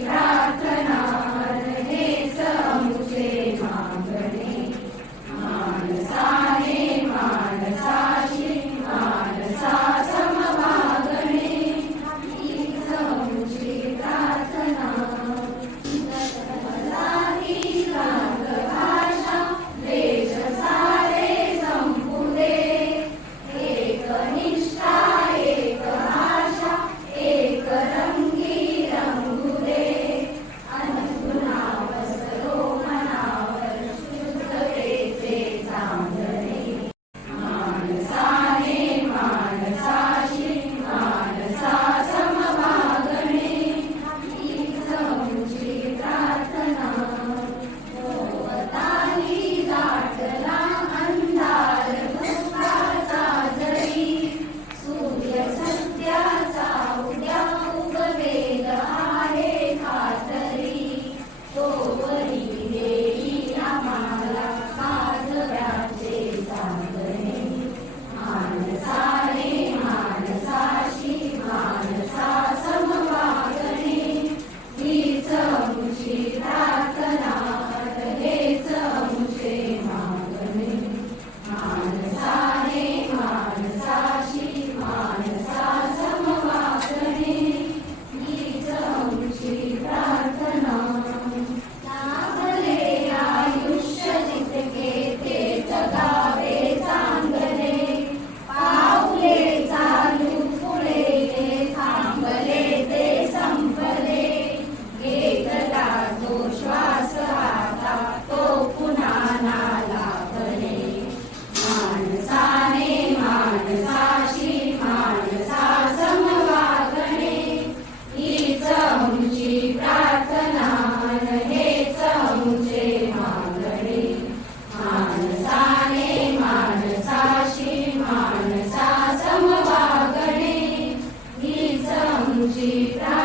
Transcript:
प्रार्थना हेच आमचे मागणे मानसाने मानसाशी मानसा समवागणे हीच आमची प्रार्थना मराठी रागभाषा देश सारे संपुदे एकनिष्ठा एक भाषा एक रंगी रंगुदे अनंतुना वसरो मनावर शुद्धतेचे चांदणे मानसाने मानसाशी मानसा समवागणे हीच आमची प्रार्थना भोवताली दाटला अंधार दुःखाचा जरी सूर्य सत्याचा उद्या उगवेल आहे खातरी तोवरी देई आम्हाला काजव्याचे चांदणे मानसाने मानसाशी मानसा समवागणे हीच आमची प्रार्थना हेच आमचे मागणे मानसाने मानसाशी मानसा समवागणे हीच आमची प्रार्थना लाभले आयुष्य जितके ते जगावे चांगले पाऊले चालू पुढे ते थांबले ते संपले घेतला तो श्वास आता तो पुन्हा ना लाभले मानसाने मानसाशी मानसा समवागणे हीच आमची प्रार्थना हेच आमचे मागणे मानसाने मानसाशी मानसा समवागणे हीच आमची प्रार्थना